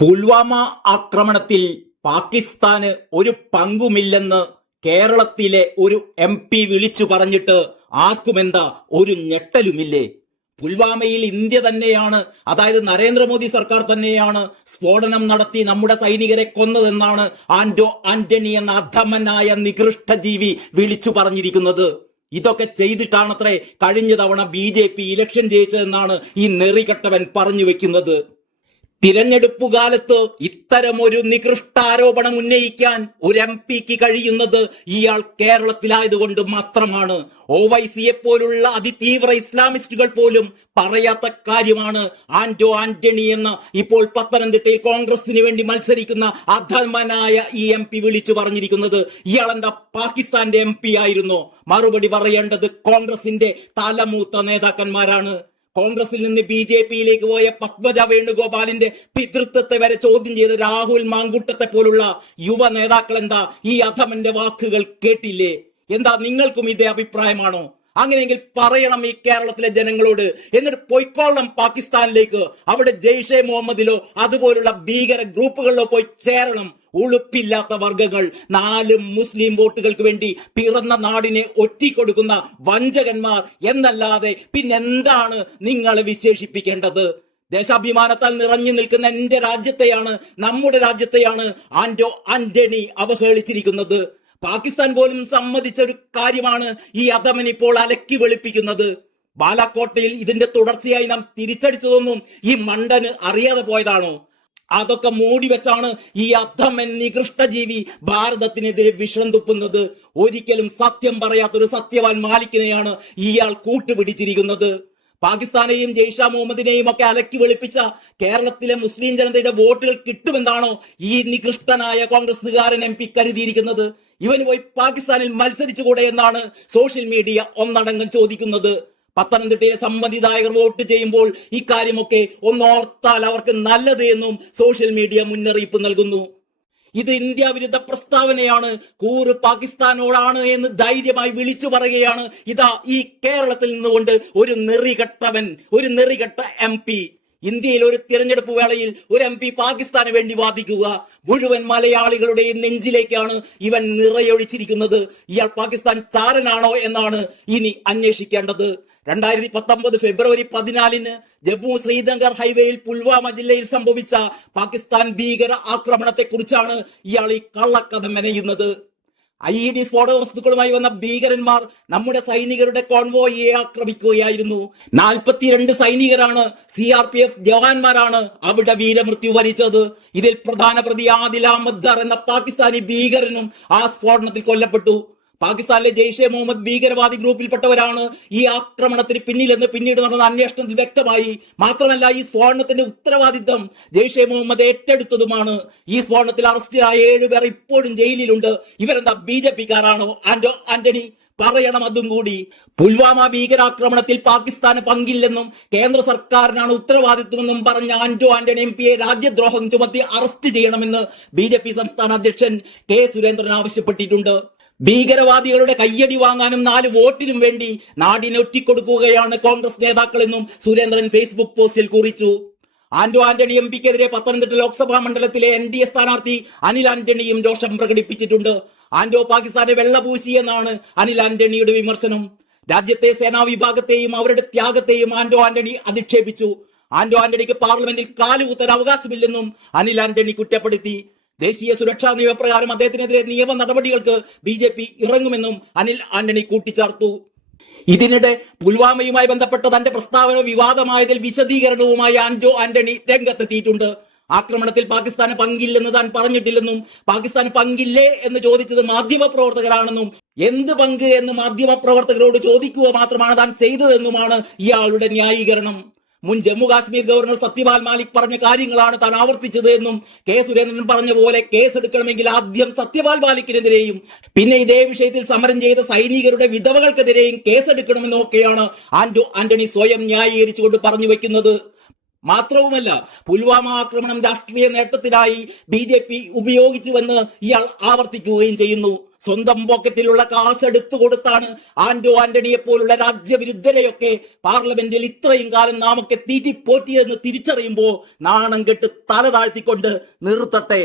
പുൽവാമ ആക്രമണത്തിൽ പാകിസ്ഥാന് ഒരു പങ്കുമില്ലെന്ന് കേരളത്തിലെ ഒരു MP വിളിച്ചു പറഞ്ഞിട്ട് ആർക്കുമെന്താ ഒരു ഞെട്ടലുമില്ലേ? പുൽവാമയിൽ ഇന്ത്യ തന്നെയാണ്, അതായത് നരേന്ദ്രമോദി സർക്കാർ തന്നെയാണ് സ്ഫോടനം നടത്തി നമ്മുടെ സൈനികരെ കൊന്നതെന്നാണ് ആന്റണി എന്ന അധമനായ നികൃഷ്ട ജീവി വിളിച്ചു പറഞ്ഞിരിക്കുന്നത്. ഇതൊക്കെ ചെയ്തിട്ടാണത്രേ കഴിഞ്ഞ തവണ BJP ഇലക്ഷൻ ജയിച്ചതെന്നാണ് ഈ നെറികെട്ടവൻ പറഞ്ഞു വെക്കുന്നത്. തിരഞ്ഞെടുപ്പ് കാലത്ത് ഇത്തരമൊരു നികൃഷ്ടാരോപണം ഉന്നയിക്കാൻ ഒരു MPക്ക് കഴിയുന്നത് ഇയാൾ കേരളത്തിലായതുകൊണ്ട് മാത്രമാണ്. OYCയെ പോലുള്ള അതിതീവ്ര ഇസ്ലാമിസ്റ്റുകൾ പോലും പറയാത്ത കാര്യമാണ് ആന്റണി എന്ന ഇപ്പോൾ പത്തനംതിട്ടയിൽ കോൺഗ്രസിന് വേണ്ടി മത്സരിക്കുന്ന അധമനായ ഈ MP വിളിച്ചു പറഞ്ഞിരിക്കുന്നത്. ഇയാൾ എന്താ പാകിസ്ഥാന്റെ MP ആയിരുന്നോ? മറുപടി പറയേണ്ടത് കോൺഗ്രസിന്റെ തലമൂത്ത നേതാക്കന്മാരാണ്. കോൺഗ്രസിൽ നിന്ന് BJPയിലേക്ക് പോയ പത്മജ വേണുഗോപാലിന്റെ പിതൃത്വത്തെ വരെ ചോദ്യം ചെയ്ത രാഹുൽ മാങ്കുട്ടത്തെ പോലുള്ള യുവ നേതാക്കൾ എന്താ ഈ അധമന്റെ വാക്കുകൾ കേട്ടില്ലേ? എന്താ നിങ്ങൾക്കും ഇതേ അഭിപ്രായമാണോ? അങ്ങനെയെങ്കിൽ പറയണം ഈ കേരളത്തിലെ ജനങ്ങളോട്. എന്നിട്ട് പൊയ്ക്കൊള്ളണം പാകിസ്ഥാനിലേക്ക്. അവിടെ ജെയ്ഷെ മുഹമ്മദിലോ അതുപോലുള്ള ഭീകര ഗ്രൂപ്പുകളിലോ പോയി ചേരണം. ഉളുപ്പില്ലാത്ത വർഗങ്ങൾ, 4 മുസ്ലിം വോട്ടുകൾക്ക് വേണ്ടി പിറന്ന നാടിനെ ഒറ്റിക്കൊടുക്കുന്ന വഞ്ചകന്മാർ എന്നല്ലാതെ പിന്നെന്താണ് നിങ്ങളെ വിശേഷിപ്പിക്കേണ്ടത്? ദേശാഭിമാനത്താൽ നിറഞ്ഞു നിൽക്കുന്ന എന്റെ രാജ്യത്തെയാണ്, നമ്മുടെ രാജ്യത്തെയാണ് ആന്റണി അവഹേളിച്ചിരിക്കുന്നത്. പാകിസ്ഥാൻ പോലും സമ്മതിച്ച ഒരു കാര്യമാണ് ഈ അധമൻ ഇപ്പോൾ അലക്കി വെളുപ്പിക്കുന്നത്. ബാലാക്കോട്ടയിൽ ഇതിന്റെ തുടർച്ചയായി നാം തിരിച്ചടിച്ചതൊന്നും ഈ മണ്ടന് അറിയാതെ പോയതാണോ? അതൊക്കെ മൂടി വെച്ചാണ് ഈ അധമൻ നികൃഷ്ടജീവി ഭാരതത്തിനെതിരെ വിഷം തുപ്പുന്നത്. ഒരിക്കലും സത്യം പറയാത്തൊരു സത്യവാൻ മാലിക്കിനെയാണ് ഇയാൾ കൂട്ടുപിടിച്ചിരിക്കുന്നത്. പാകിസ്ഥാനെയും ജെയ്ഷെ മുഹമ്മദിനെയും ഒക്കെ അലക്കി വെളുപ്പിച്ച കേരളത്തിലെ മുസ്ലിം ജനതയുടെ വോട്ടുകൾ കിട്ടുമെന്നാണോ ഈ നികൃഷ്ടനായ കോൺഗ്രസുകാരൻ MP കരുതിയിരിക്കുന്നത്? ഇവന് പോയി പാകിസ്ഥാനിൽ മത്സരിച്ചുകൂടെ എന്നാണ് സോഷ്യൽ മീഡിയ ഒന്നടങ്കം ചോദിക്കുന്നത്. പത്തനംതിട്ടയിലെ സമ്മതിദായകർ വോട്ട് ചെയ്യുമ്പോൾ ഇക്കാര്യമൊക്കെ ഒന്നോർത്താൽ അവർക്ക് നല്ലത് എന്നും സോഷ്യൽ മീഡിയ മുന്നറിയിപ്പ് നൽകുന്നു. ഇത് ഇന്ത്യ വിരുദ്ധ പ്രസ്താവനയാണ്, കൂറ് പാകിസ്ഥാനോടാണ് എന്ന് ധൈര്യമായി വിളിച്ചു പറയുകയാണ് ഇതാ ഈ കേരളത്തിൽ നിന്നുകൊണ്ട് ഒരു നെറികെട്ട MP. ഇന്ത്യയിൽ ഒരു തിരഞ്ഞെടുപ്പ് വേളയിൽ ഒരു MP പാകിസ്ഥാന് വേണ്ടി വാദിക്കുക. മുഴുവൻ മലയാളികളുടെയും നെഞ്ചിലേക്കാണ് ഇവൻ നിറയൊഴിച്ചിരിക്കുന്നത്. ഇയാൾ പാകിസ്ഥാൻ ചാരനാണോ എന്നാണ് ഇനി അന്വേഷിക്കേണ്ടത്. 2019 ഫെബ്രുവരി 14 ജമ്മു ശ്രീനഗർ ഹൈവേയിൽ പുൽവാമ ജില്ലയിൽ സംഭവിച്ച പാകിസ്ഥാൻ ഭീകര ആക്രമണത്തെ കുറിച്ചാണ് ഇയാൾ ഈ കള്ളക്കഥ മെനയുന്നത്. IED സ്ഫോടക വസ്തുക്കളുമായി വന്ന ഭീകരന്മാർ നമ്മുടെ സൈനികരുടെ കോൺവോയെ ആക്രമിക്കുകയായിരുന്നു. 42 സൈനികരാണ്, CRPF ജവാന്മാരാണ് അവിടെ വീരമൃത്യു വരിച്ചത്. ഇതിൽ പ്രധാന പ്രതി ആദിൽ അഹമ്മദ് ദർ എന്ന പാകിസ്ഥാനി ഭീകരനും ആ സ്ഫോടനത്തിൽ കൊല്ലപ്പെട്ടു. പാകിസ്ഥാനിലെ ജെയ്ഷെ മുഹമ്മദ് ഭീകരവാദി ഗ്രൂപ്പിൽപ്പെട്ടവരാണ് ഈ ആക്രമണത്തിന് പിന്നിലെന്ന് പിന്നീട് നടന്ന അന്വേഷണത്തിൽ വ്യക്തമായി. മാത്രമല്ല ഈ സ്ഫോടനത്തിന്റെ ഉത്തരവാദിത്തം ജെയ്ഷെ മുഹമ്മദ് ഏറ്റെടുത്തതുമാണ്. ഈ സ്ഫോടനത്തിൽ അറസ്റ്റിലായ 7 പേർ ഇപ്പോഴും ജയിലിലുണ്ട്. ഇവരെന്താ BJPക്കാരാണോ? ആന്റണി പറയണം അതും കൂടി. പുൽവാമ ഭീകരാക്രമണത്തിൽ പാകിസ്ഥാന് പങ്കില്ലെന്നും കേന്ദ്ര സർക്കാരിനാണ് ഉത്തരവാദിത്വമെന്നും പറഞ്ഞ ആന്റണി MPയെ രാജ്യദ്രോഹം ചുമത്തി അറസ്റ്റ് ചെയ്യണമെന്ന് BJP സംസ്ഥാന അധ്യക്ഷൻ K സുരേന്ദ്രൻ ആവശ്യപ്പെട്ടിട്ടുണ്ട്. ഭീകരവാദികളുടെ കയ്യടി വാങ്ങാനും 4 വോട്ടിനും വേണ്ടി നാടിനെ ഒറ്റിക്കൊടുക്കുകയാണ് കോൺഗ്രസ് നേതാക്കളെന്നും സുരേന്ദ്രൻ ഫേസ്ബുക്ക് പോസ്റ്റിൽ കുറിച്ചു. ആന്റണി MPക്കെതിരെ പത്തനംതിട്ട ലോക്സഭാ മണ്ഡലത്തിലെ NDA സ്ഥാനാർത്ഥി അനിൽ ആന്റണിയും രോഷം പ്രകടിപ്പിച്ചിട്ടുണ്ട്. പാകിസ്ഥാനെ വെള്ളപൂശി എന്നാണ് അനിൽ ആന്റണിയുടെ വിമർശനം. രാജ്യത്തെ സേനാ വിഭാഗത്തെയും അവരുടെ ത്യാഗത്തെയും ആന്റണി അധിക്ഷേപിച്ചു. ആന്റണിക്ക് പാർലമെന്റിൽ കാലുകുത്താൻ അവകാശമില്ലെന്നും അനിൽ ആന്റണി കുറ്റപ്പെടുത്തി. ദേശീയ സുരക്ഷാ നിയമപ്രകാരം അദ്ദേഹത്തിനെതിരെ നിയമ നടപടികൾക്ക് BJP ഇറങ്ങുമെന്നും അനിൽ ആന്റണി കൂട്ടിച്ചേർത്തു. ഇതിനിടെ പുൽവാമയുമായി ബന്ധപ്പെട്ട തന്റെ പ്രസ്താവന വിവാദമായതിൽ വിശദീകരണവുമായി ആന്റണി രംഗത്തെത്തിയിട്ടുണ്ട്. ആക്രമണത്തിൽ പാകിസ്ഥാന് പങ്കില്ലെന്ന് താൻ പറഞ്ഞിട്ടില്ലെന്നും പാകിസ്ഥാൻ പങ്കില്ലേ എന്ന് ചോദിച്ചത് മാധ്യമപ്രവർത്തകരാണെന്നും എന്ത് പങ്ക് എന്ന് മാധ്യമപ്രവർത്തകരോട് ചോദിക്കുക മാത്രമാണ് താൻ ചെയ്തതെന്നുമാണ് ഇയാളുടെ ന്യായീകരണം. മുൻ ജമ്മു കാശ്മീർ ഗവർണർ സത്യപാൽ മാലിക് പറഞ്ഞ കാര്യങ്ങളാണ് താൻ ആവർത്തിച്ചത് എന്നും K സുരേന്ദ്രൻ പറഞ്ഞ പോലെ കേസ് എടുക്കണമെങ്കിൽ ആദ്യം സത്യപാൽ മാലിക്കിനെതിരെയും പിന്നെ ഇതേ വിഷയത്തിൽ സമരം ചെയ്ത സൈനികരുടെ വിധവകൾക്കെതിരെയും കേസെടുക്കണമെന്നും ഒക്കെയാണ് ആന്റണി സ്വയം ന്യായീകരിച്ചുകൊണ്ട് പറഞ്ഞു വെക്കുന്നത്. മാത്രവുമല്ല പുൽവാമ ആക്രമണം രാഷ്ട്രീയ നേട്ടത്തിനായി BJP ഉപയോഗിച്ചുവെന്ന് ഇയാൾ ആവർത്തിക്കുകയും ചെയ്യുന്നു. സ്വന്തം പോക്കറ്റിലുള്ള കാശ് എടുത്തു കൊടുത്താണ് ആന്റോ ആന്റണിയെ പോലുള്ള രാജ്യവിരുദ്ധരെയൊക്കെ പാർലമെന്റിൽ ഇത്രയും കാലം നാമൊക്കെ തീറ്റിപ്പോറ്റിയെന്ന് തിരിച്ചറിയുമ്പോ നാണം കെട്ട് തല താഴ്ത്തിക്കൊണ്ട് നിർത്തട്ടെ.